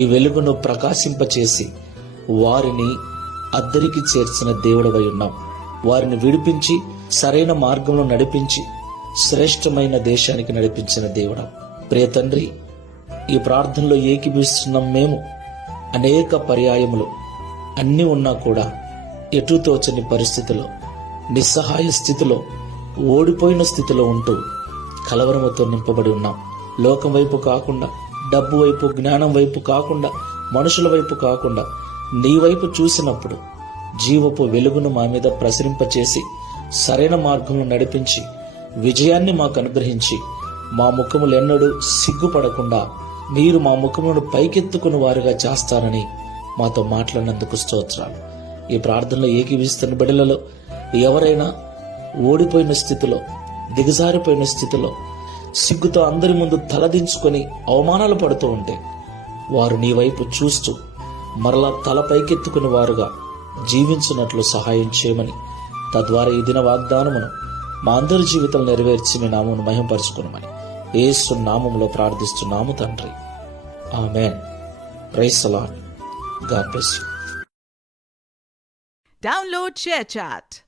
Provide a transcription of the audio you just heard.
ఈ వెలుగును ప్రకాశింపచేసి వారిని అద్దరికి చేర్చిన దేవుడవై ఉన్నాం. వారిని విడిపించి సరైన మార్గంలో నడిపించి శ్రేష్టమైన దేశానికి నడిపించిన దేవుడా. ప్రియ తండ్రి, ఈ ప్రార్థనలో ఏకీభవిస్తున్నాం. మేము అనేక పర్యాయములు అన్నీ ఉన్నా కూడా ఎటు తోచని పరిస్థితిలో, నిస్సహాయ స్థితిలో, ఓడిపోయిన స్థితిలో ఉంటూ కలవరముతో నింపబడి ఉన్నాం. లోకం వైపు కాకుండా, డబ్బు వైపు, జ్ఞానం వైపు కాకుండా, మనుషుల వైపు కాకుండా నీ వైపు చూసినప్పుడు జీవపు వెలుగును మా మీద ప్రసరింపచేసి సరైన మార్గంలో నడిపించి విజయాన్ని మాకు అనుగ్రహించి మా ముఖములు ఎన్నడూ సిగ్గుపడకుండా మీరు మా ముఖములను పైకెత్తుకుని వారుగా చేస్తారని మాతో మాట్లాడినందుకు స్తోత్రాలు. ఈ ప్రార్థనలో ఏకీవిస్తున్న బిడ్డలలో ఎవరైనా ఓడిపోయిన స్థితిలో, దిగజారిపోయిన స్థితిలో, సిగ్గుతో అందరి ముందు తలదించుకొని అవమానాలు పడుతూ ఉంటే వారు నీ వైపు చూస్తూ మరలా తల పైకెత్తుకుని వారుగా జీవించినట్లు సహాయం చేయమని, తద్వారా ఈ దిన వాగ్దానమును మా అందరి జీవితం నెరవేర్చి మీ నామమును మహిమపరచుకునమని యేసు నామములో ప్రార్థిస్తున్నాము తండ్రి. Amen. Praise the Lord. God bless you. Download ShareChat.